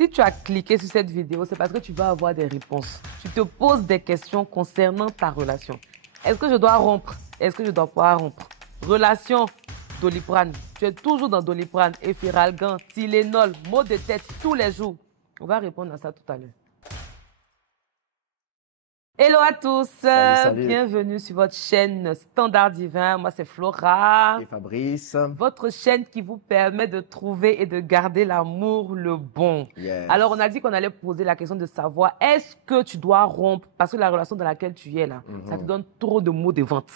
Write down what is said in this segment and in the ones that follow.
Si tu as cliqué sur cette vidéo, c'est parce que tu vas avoir des réponses. Tu te poses des questions concernant ta relation. Est-ce que je dois rompre? Est-ce que je dois pas rompre? Relation, Doliprane. Tu es toujours dans Doliprane, Efferalgan, Tylenol, maux de tête tous les jours. On va répondre à ça tout à l'heure. Hello à tous, salut. Bienvenue sur votre chaîne Standard Divin. Moi c'est Flora. Et Fabrice. Votre chaîne qui vous permet de trouver et de garder l'amour, le bon. Yes. Alors on a dit qu'on allait poser la question de savoir est-ce que tu dois rompre parce que la relation dans laquelle tu es là, ça te donne trop de maux de ventre,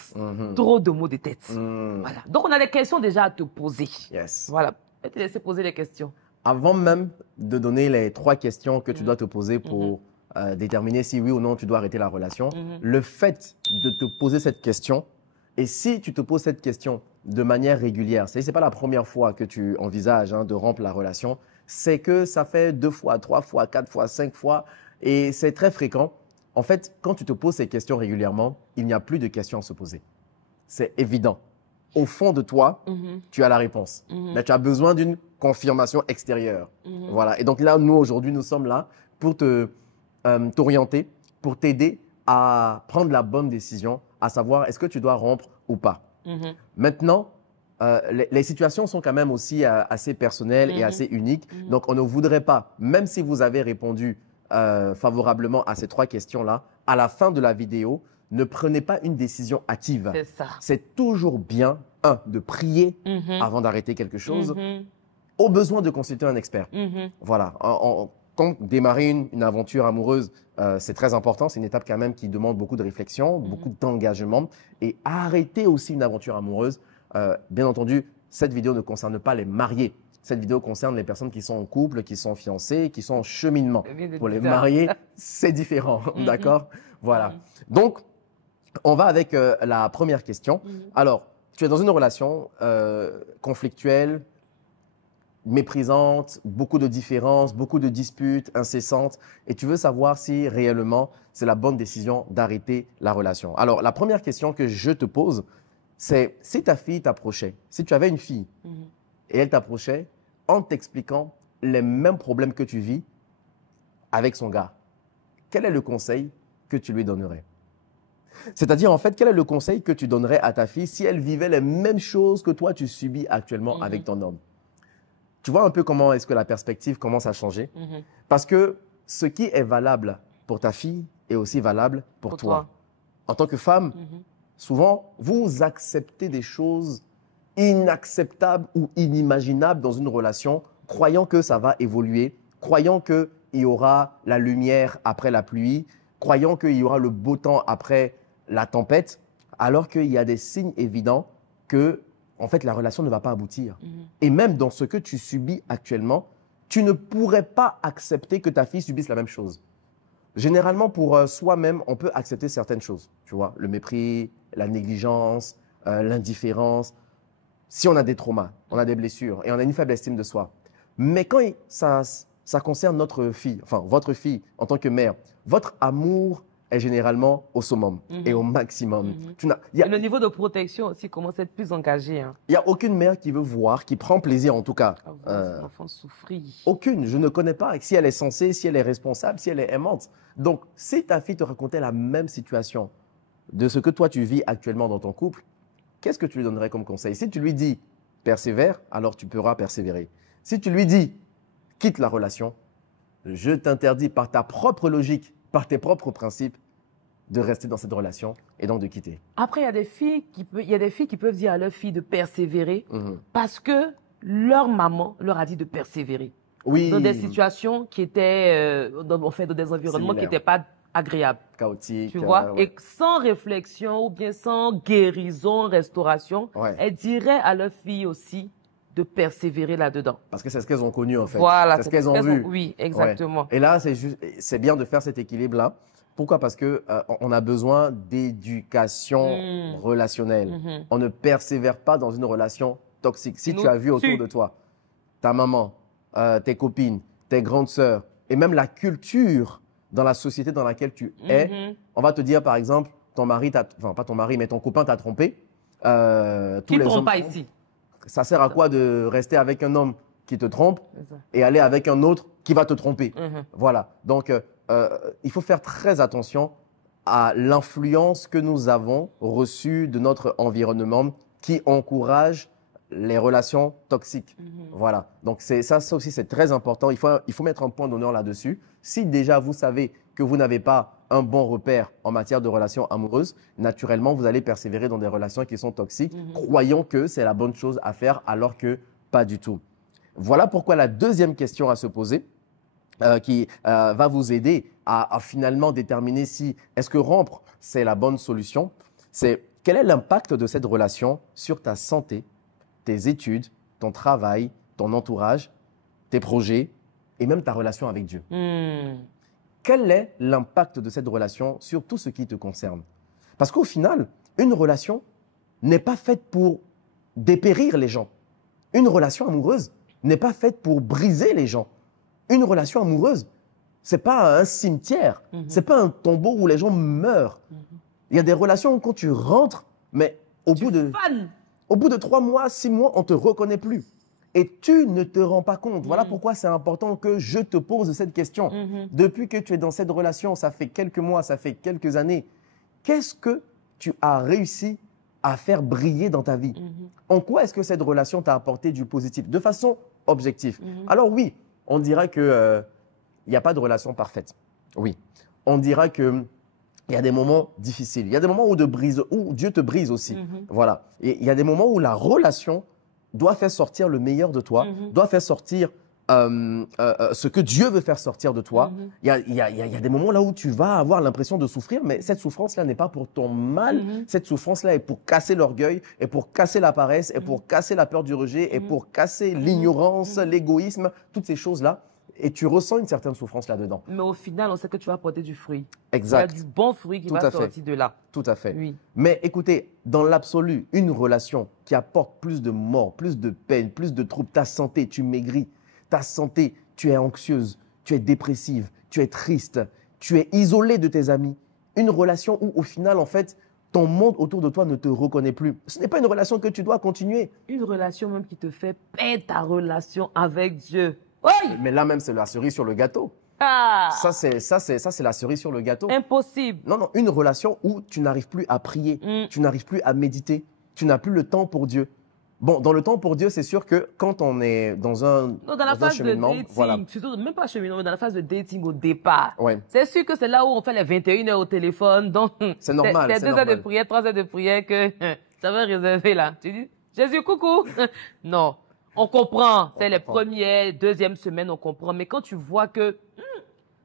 trop de maux de tête. Voilà. Donc on a des questions déjà à te poser. Yes. Voilà. Je vais te laisser poser les questions. Avant même de donner les 3 questions que tu dois te poser pour déterminer si oui ou non tu dois arrêter la relation, le fait de te poser cette question, et si tu te poses cette question de manière régulière, ce n'est pas la première fois que tu envisages de rompre la relation, c'est que ça fait 2 fois, 3 fois, 4 fois, 5 fois, et c'est très fréquent. En fait, quand tu te poses ces questions régulièrement, il n'y a plus de questions à se poser. C'est évident. Au fond de toi, tu as la réponse. Mais tu as besoin d'une confirmation extérieure. Voilà. Et donc là, nous, aujourd'hui, nous sommes là pour t'orienter, pour t'aider à prendre la bonne décision, à savoir est-ce que tu dois rompre ou pas. Maintenant, les situations sont quand même aussi assez personnelles et assez uniques. Donc, on ne voudrait pas, même si vous avez répondu favorablement à ces 3 questions-là, à la fin de la vidéo, ne prenez pas une décision hâtive. C'est ça. C'est toujours bien, de prier avant d'arrêter quelque chose, au besoin de consulter un expert. Voilà. Quand démarrer une aventure amoureuse, c'est très important. C'est une étape quand même qui demande beaucoup de réflexion, beaucoup d'engagement. Et arrêter aussi une aventure amoureuse, bien entendu, cette vidéo ne concerne pas les mariés. Cette vidéo concerne les personnes qui sont en couple, qui sont fiancées, qui sont en cheminement. Pour les mariés, c'est différent. D'accord? Voilà. Donc, on va avec la première question. Alors, tu es dans une relation conflictuelle, méprisante, beaucoup de différences, beaucoup de disputes incessantes, et tu veux savoir si réellement c'est la bonne décision d'arrêter la relation. Alors, la première question que je te pose, c'est si ta fille t'approchait, si tu avais une fille et elle t'approchait en t'expliquant les mêmes problèmes que tu vis avec son gars, quel est le conseil que tu lui donnerais? C'est-à-dire, en fait, quel est le conseil que tu donnerais à ta fille si elle vivait les mêmes choses que toi, tu subis actuellement avec ton homme? Tu vois un peu comment est-ce que la perspective commence à changer? Parce que ce qui est valable pour ta fille est aussi valable pour toi. En tant que femme, souvent, vous acceptez des choses inacceptables ou inimaginables dans une relation, croyant que ça va évoluer, croyant qu'il y aura la lumière après la pluie, croyant qu'il y aura le beau temps après la tempête, alors qu'il y a des signes évidents que en fait, la relation ne va pas aboutir. Et même dans ce que tu subis actuellement, tu ne pourrais pas accepter que ta fille subisse la même chose. Généralement, pour soi-même, on peut accepter certaines choses. Tu vois, le mépris, la négligence, l'indifférence. Si on a des traumas, on a des blessures et on a une faible estime de soi. Mais quand ça concerne notre fille, enfin votre fille en tant que mère, votre amour est généralement au summum et au maximum. Et le niveau de protection aussi commence à être plus engagé. Il n'y a aucune mère qui veut voir, qui prend plaisir en tout cas. Son enfant souffrir. Aucune, je ne connais pas. Si elle est censée, si elle est responsable, si elle est aimante. Donc, si ta fille te racontait la même situation de ce que toi tu vis actuellement dans ton couple, qu'est-ce que tu lui donnerais comme conseil? Si tu lui dis persévère, alors tu pourras persévérer. Si tu lui dis quitte la relation, je t'interdis par ta propre logique, par tes propres principes, de rester dans cette relation et donc de quitter. Après, il y a des filles qui peuvent dire à leur fille de persévérer parce que leur maman leur a dit de persévérer. Oui. Dans des situations qui étaient, dans des environnements qui n'étaient pas agréables. Chaotiques. Tu vois, ouais. et sans réflexion ou bien sans guérison, restauration, elles diraient à leur fille aussi de persévérer là-dedans. Parce que c'est ce qu'elles ont connu en fait. Voilà. C'est ce qu'elles ont vu. Oui, exactement. Ouais. Et là, c'est bien de faire cet équilibre-là. Pourquoi? Parce qu'on a besoin d'éducation relationnelle. On ne persévère pas dans une relation toxique. Si tu as vu autour de toi, ta maman, tes copines, tes grandes sœurs, et même la culture dans la société dans laquelle tu es, on va te dire par exemple, ton mari, enfin pas ton mari, mais ton copain t'a trompé. Qui ne trompe pas ici. Ça sert à quoi de rester avec un homme qui te trompe C'est ça. et aller avec un autre qui va te tromper. Mhm. Voilà. Donc, il faut faire très attention à l'influence que nous avons reçue de notre environnement qui encourage les relations toxiques. Voilà. Donc, ça aussi, c'est très important. Il faut mettre un point d'honneur là-dessus. Si déjà vous savez que vous n'avez pas un bon repère en matière de relations amoureuses, naturellement, vous allez persévérer dans des relations qui sont toxiques, croyant que c'est la bonne chose à faire, alors que pas du tout. Voilà pourquoi la deuxième question à se poser, qui va vous aider à finalement déterminer si est-ce que rompre, c'est la bonne solution, c'est quel est l'impact de cette relation sur ta santé, tes études, ton travail, ton entourage, tes projets et même ta relation avec Dieu. Quel est l'impact de cette relation sur tout ce qui te concerne? Parce qu'au final, une relation n'est pas faite pour dépérir les gens. Une relation amoureuse n'est pas faite pour briser les gens. Une relation amoureuse, c'est pas un cimetière, c'est pas un tombeau où les gens meurent. Il y a des relations où quand tu rentres, mais au bout de 3 mois, 6 mois, on ne te reconnaît plus. Et tu ne te rends pas compte. Voilà pourquoi c'est important que je te pose cette question. Depuis que tu es dans cette relation, ça fait quelques mois, ça fait quelques années, qu'est-ce que tu as réussi à faire briller dans ta vie? En quoi est-ce que cette relation t'a apporté du positif de façon objective? Alors oui, on dira qu'il n'y a pas de relation parfaite. Oui. On dira qu'il y a des moments difficiles. Il y a des moments où Dieu te brise aussi. Voilà. Et il y a des moments où la relation doit faire sortir le meilleur de toi, doit faire sortir ce que Dieu veut faire sortir de toi. Il y a des moments là où tu vas avoir l'impression de souffrir, mais cette souffrance-là n'est pas pour ton mal. Cette souffrance-là est pour casser l'orgueil, et pour casser la paresse, et pour casser la peur du rejet, et pour casser l'ignorance, l'égoïsme, toutes ces choses-là. Et tu ressens une certaine souffrance là-dedans. Mais au final, on sait que tu vas porter du fruit. Exact. Il y a du bon fruit qui va sortir de là. Tout à fait. Oui. Mais écoutez, dans l'absolu, une relation qui apporte plus de mort, plus de peine, plus de troubles, ta santé, tu maigris, ta santé, tu es anxieuse, tu es dépressive, tu es triste, tu es isolé de tes amis. Une relation où, au final, en fait, ton monde autour de toi ne te reconnaît plus. Ce n'est pas une relation que tu dois continuer. Une relation même qui te fait perdre ta relation avec Dieu. Oui. Mais là même, c'est la cerise sur le gâteau. Ah. Ça, c'est la cerise sur le gâteau. Impossible. Non, non, une relation où tu n'arrives plus à prier, tu n'arrives plus à méditer, tu n'as plus le temps pour Dieu. Bon, dans le temps pour Dieu, c'est sûr que quand on est dans la phase cheminement, de dating, voilà. surtout, même pas cheminement, mais dans la phase de dating au départ. Ouais. C'est sûr que c'est là où on fait les 21 heures au téléphone. Donc, c'est normal. T'as 2 heures de prière, 3 heures de prière que ça va réserver là. Tu dis, Jésus, coucou. Non. On comprend, c'est les premières, deuxième semaines, on comprend. Mais quand tu vois que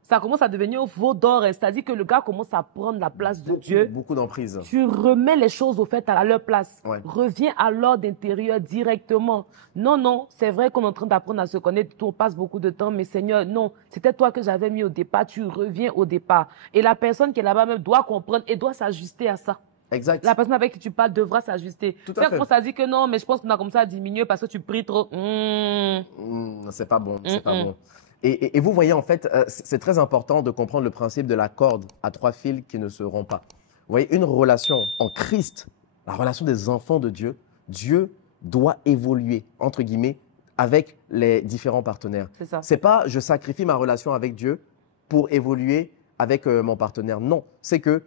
ça commence à devenir veau d'or, c'est-à-dire que le gars commence à prendre la place de Dieu. Beaucoup d'emprise. Tu remets les choses au fait à leur place. Ouais. Reviens à l'ordre intérieur directement. Non, non, c'est vrai qu'on est en train d'apprendre à se connaître, on passe beaucoup de temps, mais Seigneur, non, c'était toi que j'avais mis au départ, tu reviens au départ. Et la personne qui est là-bas même doit comprendre et doit s'ajuster à ça. Exact. La personne avec qui tu parles devra s'ajuster. Tout à fait. Quand ça dit que non, mais je pense qu'on a comme ça diminué parce que tu pries trop. C'est pas bon, c'est pas bon. Et vous voyez, en fait, c'est très important de comprendre le principe de la corde à 3 fils qui ne se rompt pas. Vous voyez, une relation en Christ, la relation des enfants de Dieu, Dieu doit évoluer, entre guillemets, avec les différents partenaires. C'est ça. C'est pas je sacrifie ma relation avec Dieu pour évoluer avec mon partenaire. Non, c'est que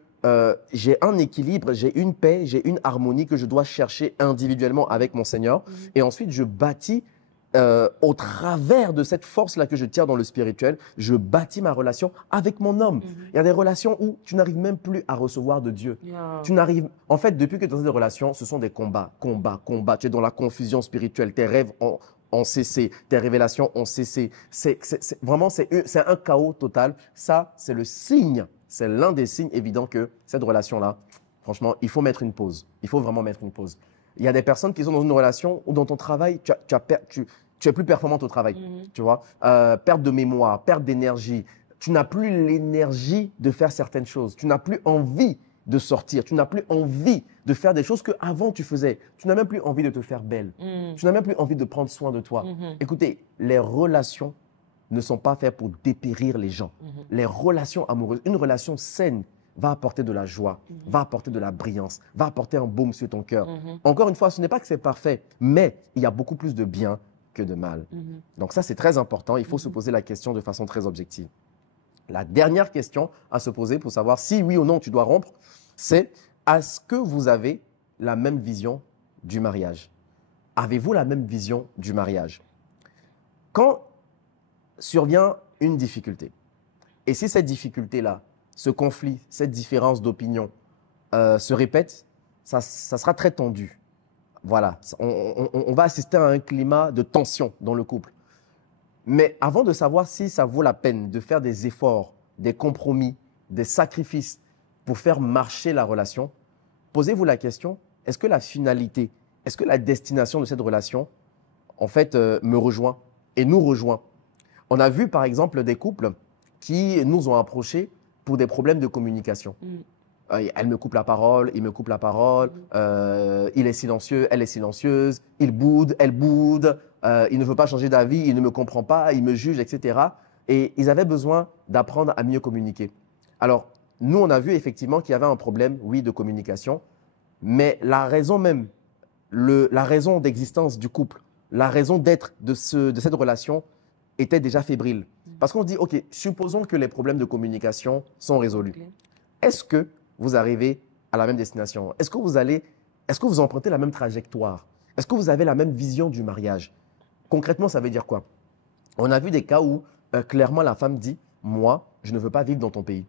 j'ai un équilibre, j'ai une paix, j'ai une harmonie que je dois chercher individuellement avec mon Seigneur. Et ensuite, je bâtis au travers de cette force-là que je tiens dans le spirituel, je bâtis ma relation avec mon homme. Il y a des relations où tu n'arrives même plus à recevoir de Dieu. Tu n'arrives... En fait, depuis que tu es dans cette relation, ce sont des combats. Tu es dans la confusion spirituelle. Tes rêves ont cessé. Tes révélations ont cessé. Vraiment, c'est un chaos total. Ça, c'est le signe. C'est l'un des signes évidents que cette relation-là, franchement, il faut mettre une pause. Il faut vraiment mettre une pause. Il y a des personnes qui sont dans une relation où dans ton travail, tu es plus performante au travail. Tu vois, perte de mémoire, perte d'énergie. Tu n'as plus l'énergie de faire certaines choses. Tu n'as plus envie de sortir. Tu n'as plus envie de faire des choses qu'avant tu faisais. Tu n'as même plus envie de te faire belle. Tu n'as même plus envie de prendre soin de toi. Écoutez, les relations ne sont pas faites pour dépérir les gens. Les relations amoureuses, une relation saine va apporter de la joie, va apporter de la brillance, va apporter un baume sur ton cœur. Encore une fois, ce n'est pas que c'est parfait, mais il y a beaucoup plus de bien que de mal. Donc ça, c'est très important. Il faut se poser la question de façon très objective. La dernière question à se poser pour savoir si oui ou non tu dois rompre, c'est est-ce que vous avez la même vision du mariage? Avez-vous la même vision du mariage? Quand survient une difficulté, et si cette difficulté-là, ce conflit, cette différence d'opinion se répète, ça sera très tendu. Voilà, on va assister à un climat de tension dans le couple. Mais avant de savoir si ça vaut la peine de faire des efforts, des compromis, des sacrifices pour faire marcher la relation, posez-vous la question, est-ce que la finalité, est-ce que la destination de cette relation, en fait, me rejoint et nous rejoint? On a vu, par exemple, des couples qui nous ont approchés pour des problèmes de communication. Elle me coupe la parole, il me coupe la parole, il est silencieux, elle est silencieuse, il boude, elle boude, il ne veut pas changer d'avis, il ne me comprend pas, il me juge, etc. Et ils avaient besoin d'apprendre à mieux communiquer. Alors, nous, on a vu effectivement qu'il y avait un problème, oui, de communication, mais la raison même, la raison d'existence du couple, la raison d'être de cette relation était déjà fébrile. Parce qu'on se dit, OK, supposons que les problèmes de communication sont résolus. Est-ce que vous arrivez à la même destination? Est-ce que vous empruntez la même trajectoire? Est-ce que vous avez la même vision du mariage? Concrètement, ça veut dire quoi? On a vu des cas où clairement la femme dit « Moi, je ne veux pas vivre dans ton pays ».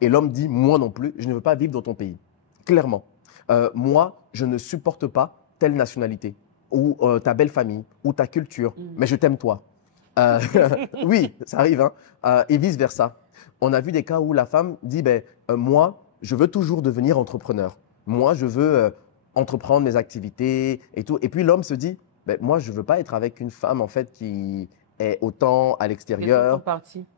Et l'homme dit « Moi non plus, je ne veux pas vivre dans ton pays ». Clairement. Moi, je ne supporte pas telle nationalité ou ta belle famille ou ta culture, mais je t'aime toi. Oui, ça arrive, hein? Et vice-versa. On a vu des cas où la femme dit ben, moi, je veux toujours devenir entrepreneur. Moi, je veux entreprendre mes activités et tout. Et puis l'homme se dit ben, moi, je ne veux pas être avec une femme en fait qui est autant à l'extérieur,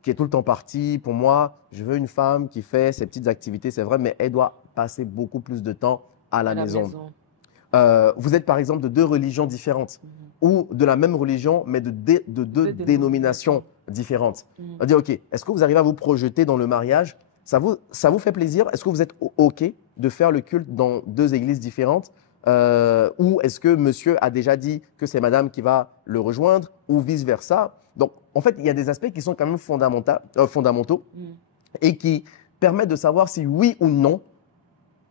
qui est tout le temps partie. Pour moi, je veux une femme qui fait ses petites activités, c'est vrai, mais elle doit passer beaucoup plus de temps à la maison. Vous êtes par exemple de deux religions différentes ou de la même religion, mais de deux dénominations différentes. On va dire, OK, est-ce que vous arrivez à vous projeter dans le mariage? Ça vous fait plaisir? Est-ce que vous êtes OK de faire le culte dans deux églises différentes? Ou est-ce que monsieur a déjà dit que c'est madame qui va le rejoindre ou vice-versa? Donc, en fait, il y a des aspects qui sont quand même fondamentaux et qui permettent de savoir si oui ou non,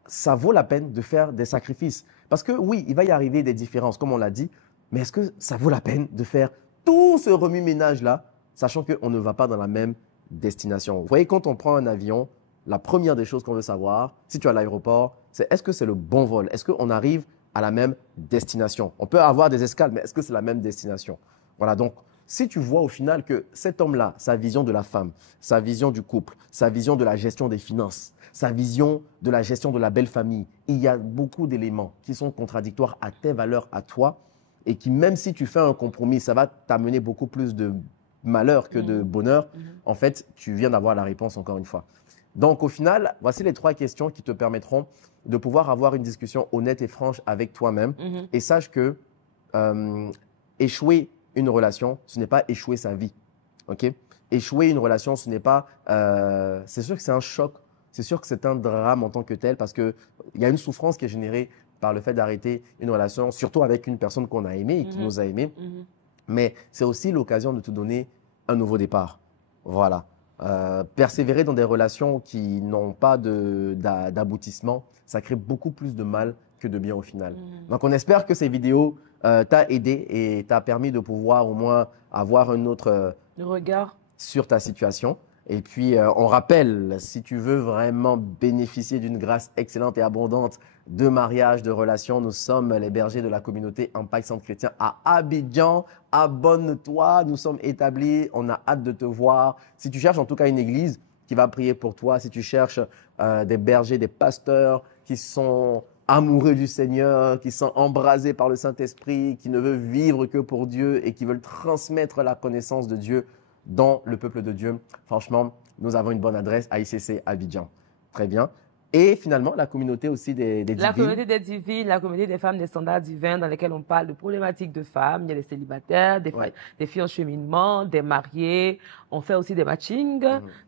ça vaut la peine de faire des sacrifices. Parce que oui, il va y arriver des différences, comme on l'a dit, mais est-ce que ça vaut la peine de faire tout ce remue-ménage-là, sachant qu'on ne va pas dans la même destination? Vous voyez, quand on prend un avion, la première des choses qu'on veut savoir, si tu es à l'aéroport, c'est est-ce que c'est le bon vol? Est-ce qu'on arrive à la même destination? On peut avoir des escales, mais est-ce que c'est la même destination? Voilà, donc si tu vois au final que cet homme-là, sa vision de la femme, sa vision du couple, sa vision de la gestion des finances, sa vision de la gestion de la belle famille, il y a beaucoup d'éléments qui sont contradictoires à tes valeurs, à toi, et qui, même si tu fais un compromis, ça va t'amener beaucoup plus de malheur que de bonheur. En fait, tu viens d'avoir la réponse encore une fois. Donc, au final, voici les 3 questions qui te permettront de pouvoir avoir une discussion honnête et franche avec toi-même. Et sache que échouer une relation, ce n'est pas échouer sa vie. Okay? Échouer une relation, ce n'est pas… c'est sûr que c'est un choc. C'est sûr que c'est un drame en tant que tel parce qu'il y a une souffrance qui est générée par le fait d'arrêter une relation, surtout avec une personne qu'on a aimée et qui nous a aimés. Mais c'est aussi l'occasion de te donner un nouveau départ. Voilà. Persévérer dans des relations qui n'ont pas d'aboutissement, ça crée beaucoup plus de mal que de bien au final. Donc, on espère que ces vidéos t'ont aidé et t'a permis de pouvoir au moins avoir un autre regard sur ta situation. Et puis, on rappelle, si tu veux vraiment bénéficier d'une grâce excellente et abondante de mariage, de relations, nous sommes les bergers de la communauté Impact Centre Chrétien à Abidjan. Abonne-toi, nous sommes établis, on a hâte de te voir. Si tu cherches en tout cas une église qui va prier pour toi, si tu cherches des bergers, des pasteurs qui sont amoureux du Seigneur, qui sont embrasés par le Saint-Esprit, qui ne veulent vivre que pour Dieu et qui veulent transmettre la connaissance de Dieu dans le peuple de Dieu, franchement, nous avons une bonne adresse à ICC Abidjan. Très bien. Et finalement, la communauté aussi des La divines. communauté des divines, la communauté des femmes des standards divins dans lesquelles on parle de problématiques de femmes. Il y a des célibataires, des filles en cheminement, des mariés. On fait aussi des matchings.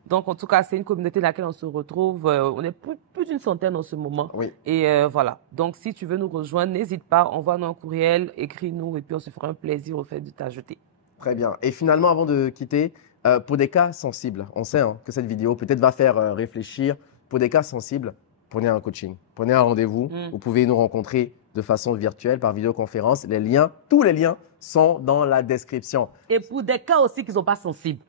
Donc, en tout cas, c'est une communauté dans laquelle on se retrouve. On est plus d'une centaine en ce moment. Oui. Et voilà. Donc, si tu veux nous rejoindre, n'hésite pas, envoie-nous un courriel, écris-nous et puis on se fera un plaisir au fait de t'ajouter. Très bien. Et finalement, avant de quitter, pour des cas sensibles, on sait que cette vidéo peut-être va faire réfléchir. Pour des cas sensibles, prenez un coaching, prenez un rendez-vous. Vous pouvez nous rencontrer de façon virtuelle par vidéoconférence. Les liens, tous les liens sont dans la description. Et pour des cas aussi qui ne sont pas sensibles,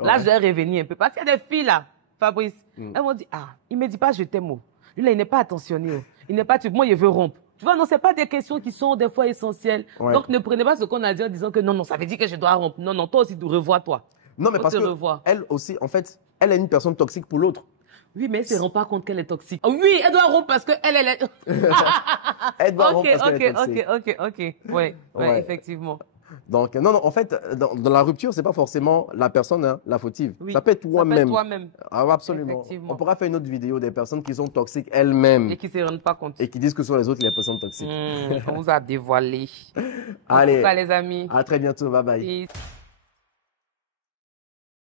là, je vais revenir un peu. Parce qu'il y a des filles là, Fabrice, elles m'ont dit, ah, il ne me dit pas je t'aime. Lui là, il n'est pas attentionné. Il n'est pas, moi, il veut rompre. Tu vois, non, ce n'est pas des questions qui sont des fois essentielles. Donc, ne prenez pas ce qu'on a dit en disant que non, non, ça veut dire que je dois rompre. Non, non, toi aussi, revois-toi. Non, mais parce qu'elle aussi, en fait, elle est une personne toxique pour l'autre. Oui, mais elle ne se rend pas compte qu'elle est toxique. Oh, oui, elle doit rompre parce qu'elle est... Elle doit rompre parce qu'elle est toxique. Ok. Oui, effectivement. Donc, non, en fait, dans la rupture, ce n'est pas forcément la personne la fautive. Oui, ça peut être toi-même. Ah, absolument. Effectivement. On pourra faire une autre vidéo des personnes qui sont toxiques elles-mêmes. Et qui ne se rendent pas compte. Et qui disent que sur les autres, les personnes toxiques. On vous a dévoilé. Allez, en tout cas, les amis. à très bientôt. Bye bye. Peace.